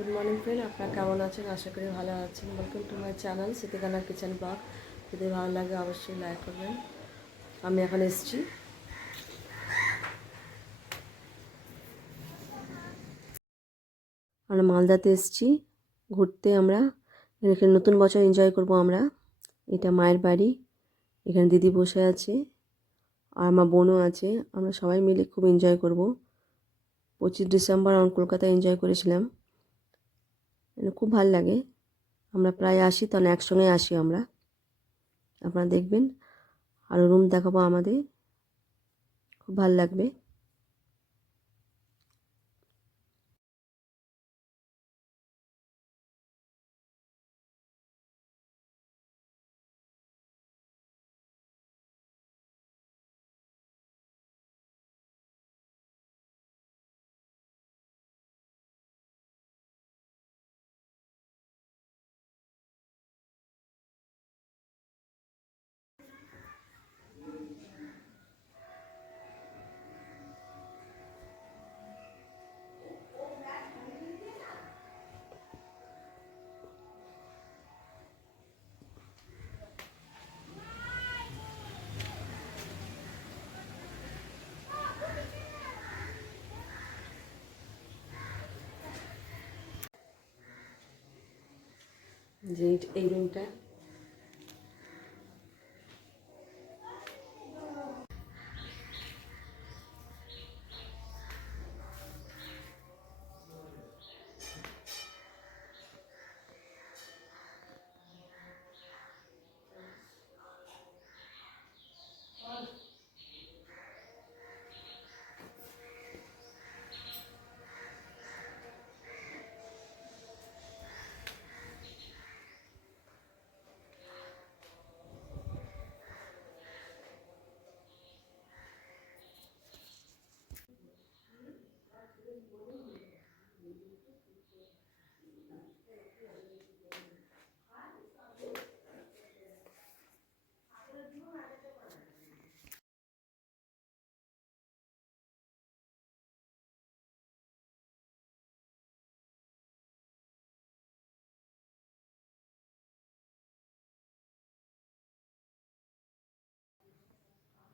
Good morning friend, আপনারা কেমন আছেন? আশা করি ভালো আছেন। ওয়েলকাম টু মাই চ্যানেল সিতিকানার কিচেন ব্লগ। যদি ভালো লাগে অবশ্যই লাইক করবেন। আমি এখন এসেছি আমরা মালদাতে এসেছি ঘুরতে। আমরা এখানে নতুন বছর এনজয় করব। আমরা এটা মায়ের বাড়ি, এখানে দিদি বসে আছে আর আমার বোনও আছে। আমরা সবাই মিলে খুব এনজয় করব। 25 ডিসেম্বর আমরা কলকাতায় এনজয় করেছিলাম। খুব ভালো লাগে। আমরা প্রায় আসি, তখন একসঙ্গে আসি আমরা। আপনারা দেখবেন, আরও রুম দেখাবো আমাদের, খুব ভালো লাগবে। যে এই রুমটা,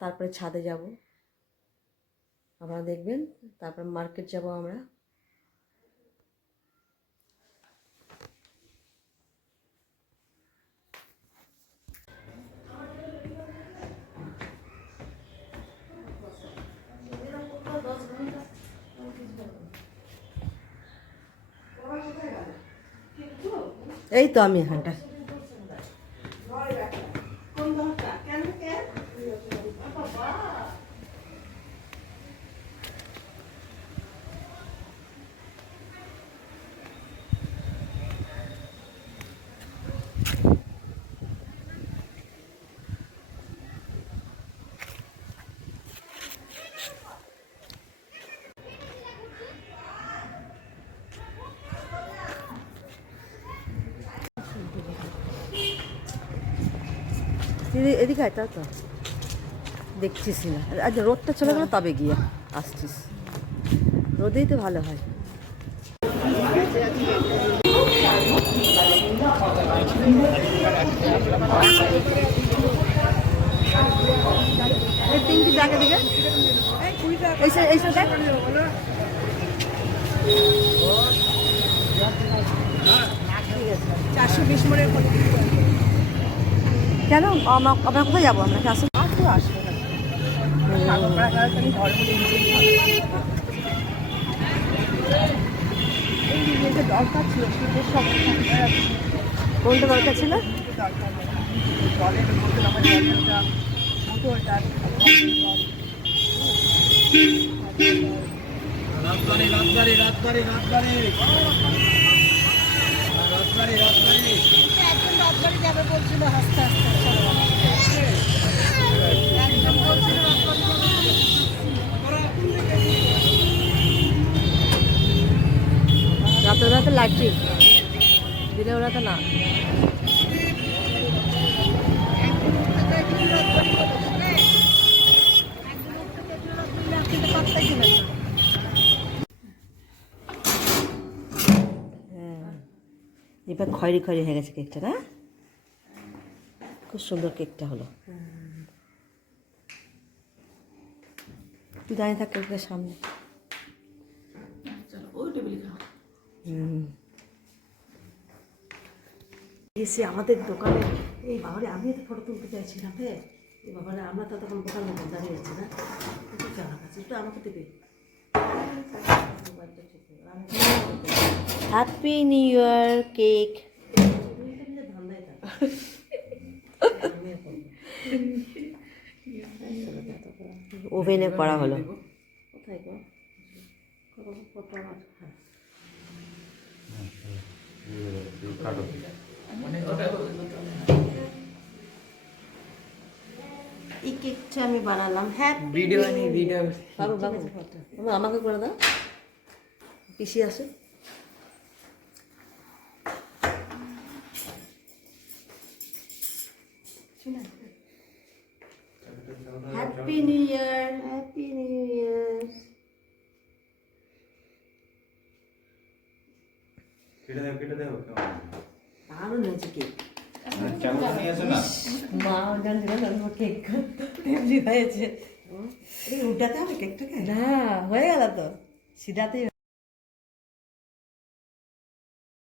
তারপরে ছাদে যাব, আপনারা দেখবেন। তারপর মার্কেট যাব আমরা। এই তো আমি এখানটা। এদিকে আয়, তাই তো দেখছিস না। আজ রোদটা চলে গেলো, তবে গিয়ে আসছিস। রোদেই তো ভালো হয়। তিনটি দেখে দিকে এইসব দেখ। ঠিক আছে, 420 মনের কেন? আমরা কোথায় যাবো? আমরা কি আসবো? আসবো দরকার ছিল, কোনটা দরকার ছিল? যাবে বলছিল হাসতে হাসতে। রাতের রাতে লাইট দিলে ওরা তো না। এবার খয়েরি খয়েরি হয়ে গেছে কেকটা, না? খুব সুন্দর কেকটা হলো। তুই দাঁড়িয়ে থাক কেকের সামনে। এসে আমাদের দোকানে এই বাবারে আমি তো ফটো তুলতে চাইছিলাম, হ্যাঁ এই বাবারে আমরা তো তখন দোকান মতন দাঁড়িয়ে যাচ্ছি না, একটু জানা কাছে একটু আমাকে দেবে। Happy new year cake. ওভেনে করা হলো। কোথায় গো? এই কেকটা আমি বানালাম। ভিডিও বানিয়ে ভিডিও বাবু বাবু আমাকে করে দাও, পিসি আসে। Happy new year, happy new year. দারুণ হয়েছে কেক। মা জানছিল কেক এমনি হয়েছে। উল্টাতে হবে কেকটাকে? না, হয়ে গেল তো, সিধাতেই।